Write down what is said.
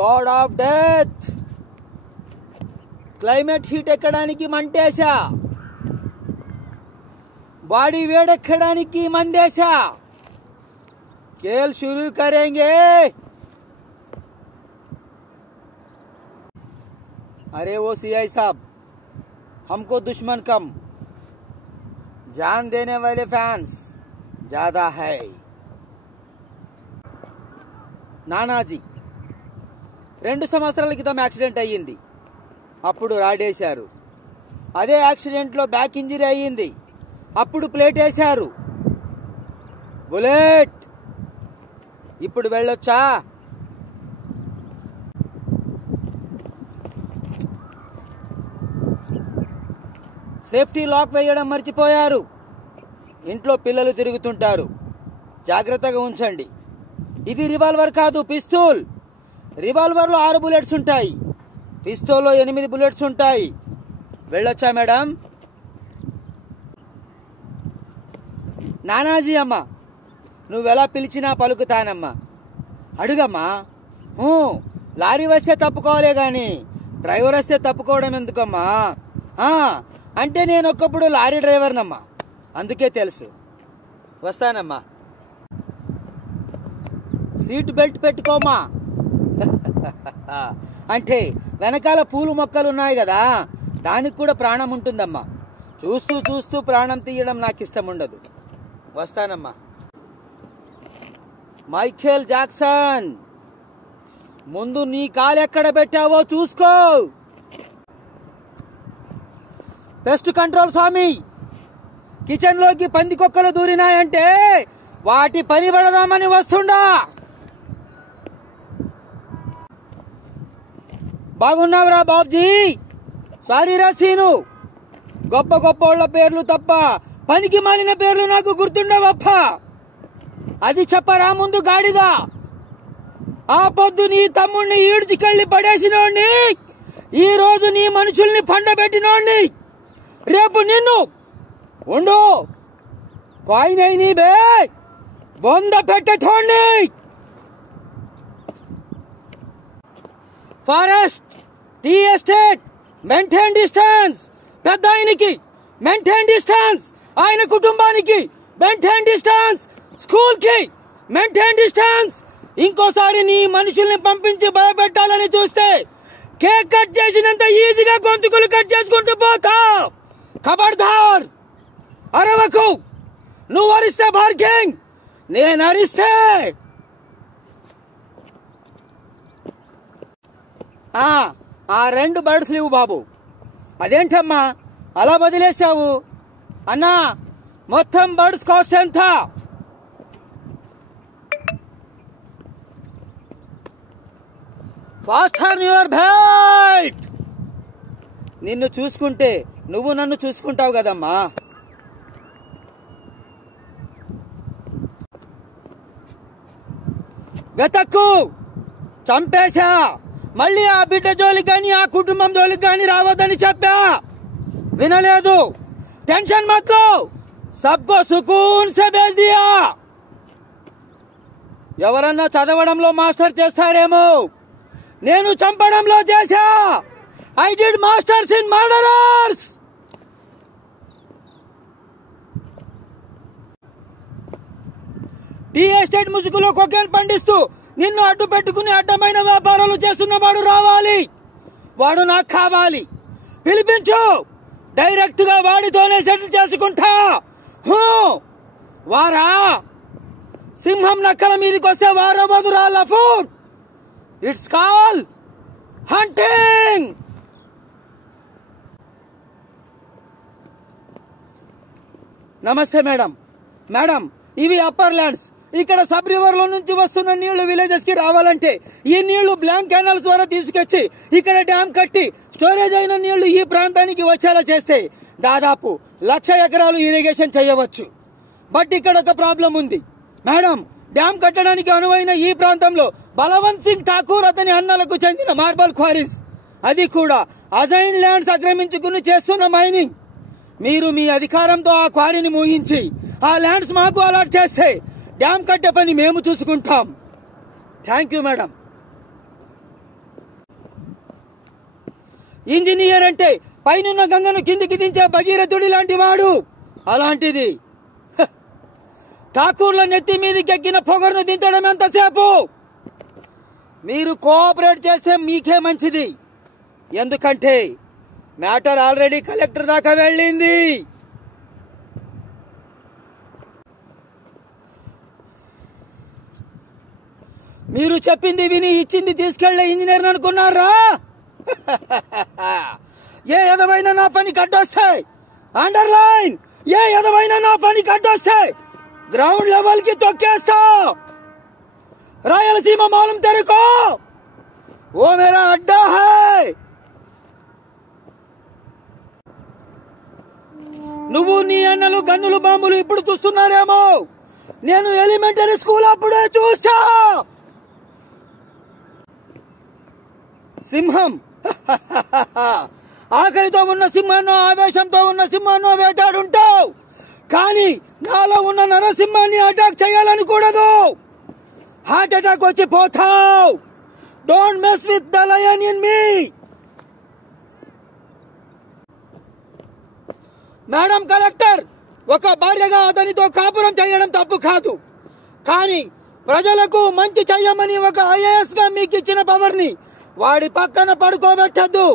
God of death, climate heat ఎక్కడానికి మంటేశా, body వేడెక్కడానికి మందేశా. खेल शुरू करेंगे. अरे वो सीआई साहब, हमको दुश्मन कम, जान देने वाले फैंस ज्यादा है. నానాజీ 2 సంవత్సరాల క్రితం యాక్సిడెంట్ అయ్యింది. అప్పుడు రాడేశారు. అదే యాక్సిడెంట్ లో బ్యాక్ ఇంజరీ అయ్యింది. అప్పుడు ప్లేట్ వేశారు. బుల్లెట్ ఇప్పుడు వెళ్ళొచ్చా? సేఫ్టీ లాక్ వేయడం మర్చిపోయారు. ఇంట్లో పిల్లలు తిరుగుతుంటారు, జాగ్రత్తగా ఉంచండి. ఇది రివాల్వర్ కాదు, పిస్తూల్. రివాల్వర్ లో 6 బుల్లెట్స్ ఉంటాయి, పిస్తూల్లో 8 బుల్లెట్స్ ఉంటాయి. వెళ్ళొచ్చా మేడం? నానాజీ అమ్మ, నువ్వెలా పిలిచినా పలుకుతానమ్మా. అడుగమ్మా. లారీ వస్తే తప్పుకోవాలే గాని డ్రైవర్ వస్తే తప్పుకోవడం ఎందుకమ్మా? అంటే నేను ఒక్కప్పుడు లారీ డ్రైవర్నమ్మా, అందుకే తెలుసు. వస్తానమ్మా. సీట్ బెల్ట్ పెట్టుకోమా. అంటే వెనకాల పూలు మొక్కలు ఉన్నాయి కదా, దానికి కూడా ప్రాణం ఉంటుందమ్మా. చూస్తూ చూస్తూ ప్రాణం తీయడం నాకు ఇష్టం ఉండదు. వస్తానమ్మా. మైఖేల్ జాక్సన్, ముందు నీ కాలు ఎక్కడ పెట్టావో చూసుకో. పెస్ట్ కంట్రోల్ స్వామి, కిచెన్ లోకి పందికొక్కలు దూరినాయంటే వాటి పని పడదామని వస్తుండా. బాగున్నావురా బాబ్జీ? సారీరా సీను, గొప్ప గొప్పోళ్ల పేర్లు తప్ప పనికి మాలిన పేర్లు నాకు గుర్తుండవప్ప. అది చెప్పరా ముందు గాడిదా. ఆ పొద్దు నీ తమ్ముడిని ఈడ్చికెళ్లి పడేసినోడిని, ఈ రోజు నీ మనుషుల్ని పండబెట్టినోడిని, రేపు నిన్ను ఉండు కాయినైని బే బొంద పెట్టేటోడిని. Forest, tea estate, maintain distance. పెద్ద ఆయనకి మెయింటైన్ డిస్టెన్స్, ఆయన కుటుంబానికి మెయింటైన్ డిస్టెన్స్, స్కూల్ కి మెయింటైన్ డిస్టెన్స్. ఇంకోసారి నీ మనుషుల్ని పంపించి భయపెట్టాలని చూస్తే కేక్ కట్ చేసినంత ఈజీగా గొంతుకులు కట్ చేసుకుంటూ పోతా. ఖబర్దార్, అరవకు. నువ్వు అరిస్తే బార్కింగ్, నేను అరిస్తే ఆ 2 బర్డ్స్ లేవు బాబు. అదేంటమ్మా అలా వదిలేశావు? అన్నా, మొత్తం బర్డ్స్ కాస్ట్ ఎంత? Fasten your belt. నిన్ను చూసుకుంటే నువ్వు నన్ను చూసుకుంటావు కదమ్మా. వెతక్కు, చంపేశా. మళ్ళీ ఆ బిడ్డ జోలికి కానీ ఆ కుటుంబం జోలికి కానీ రావద్దని చెప్పా, వినలేదు. టెన్షన్ మత్ లో, సబ్కో సుకూన్ సే భేజ్ దియా. ఎవరన్నా చదవడంలో మాస్టర్ చేస్తారేమో, నేను చంపడంలో చేశా. I did masters in murderers. Tea estate ముసుగులో కొకేన్ పండిస్తూ నిన్ను అడ్డు పెట్టుకుని అడ్డమైన వ్యాపారాలు చేస్తున్నవాడు రావాలి. వాడు నాకు కావాలి. పిలిపించు, డైరెక్ట్ గా వాడితోనే సెటిల్ చేసుకుంటా. వారా సింహం నక్కల మీదకి వస్తే వారవదురా లఫూట్. It's call hunting. నమస్తే మేడం. మేడం, ఇవి అప్పర్ ల్యాండ్స్. ఇక్కడ సబ్ రివర్ లో నుంచి వస్తున్న నీళ్లు విలేజెస్ కి రావాలంటే ఈ నీళ్లు బ్లాంక్ కెనాల్స్ ద్వారా తీసుకొచ్చి ఇక్కడ డ్యామ్ కట్టి స్టోరేజ్ అయిన నీళ్లు ఈ ప్రాంతానికి వచ్చేలా చేస్తే దాదాపు 1,00,000 ఎకరాలు ఇరిగేషన్ చేయవచ్చు. బట్ ఇక్కడ ఒక ప్రాబ్లం ఉంది మేడం. డ్యామ్ కట్టడానికి అనువైన ఈ ప్రాంతంలో బలవంత్ సింగ్ ఠాకూర్ అతని అన్నలకు చెందిన మార్బల్ క్వారీస్, అది కూడా అజైన్ ల్యాండ్స్ ఆక్రమించుకుని చేస్తున్న మైనింగ్. మీరు మీ అధికారంతో ఆ క్వారీని మూయించి ఆ ల్యాండ్స్ మాకు అలాట్ చేస్తే డ్యామ్ కట్టే పని మేము చూసుకుంటాం. Thank you madam. ఇంజనీర్ అంటే పైనున్న గంగను కిందికి దించే భగీరథుడి లాంటి వాడు. అలాంటిది ఠాకూర్ల నెత్తి మీదకి ఎక్కిన పొగరును దించడం ఎంతసేపు? మీరు కోఆపరేట్ చేస్తే మీకే మంచిది. ఎందుకంటే మ్యాటర్ ఆల్రెడీ కలెక్టర్ దాకా వెళ్ళింది. మీరు చెప్పింది విని ఇచ్చింది తీసుకెళ్లే ఇంజనీర్ అనుకున్నారా? ఏ ఎదవైనా నా పని కట్టొస్తాయి. అండర్లైన్, ఏ ఎదవైనా నా పని కట్టొస్తాయి. గ్రౌండ్ లెవెల్ కి తొక్కేస్తా. రాయలసీమ మాలం తెరకో, ఓ మేరా అడ్డా హై. నువ్వు నీ అన్నలు గన్నులు బాంబులు ఇప్పుడు చూస్తున్నారేమో, నేను ఎలిమెంటరీ స్కూల్ అప్పుడే చూసా. సింహం ఆకలితో ఉన్న సింహాన్నో ఆవేశంతో ఉన్న సింహాన్నో వేటాడుంటావు, కానీ నాలో ఉన్న నరసింహాన్ని అటాక్ చేయాలనుకూడదు. హార్ట్ అటాక్ వచ్చి పోతావు. Don't mess with the lion in me. Madam collector, ఒక భార్యగా అతనితో కాపురం చేయడం తప్పు కాదు, కానీ ప్రజలకు మంచి చెయ్యమని ఒక ఐఏఎస్ గా మీకు ఇచ్చిన పవర్ ని వాడి పక్కన పడుకోబెట్టద్దు.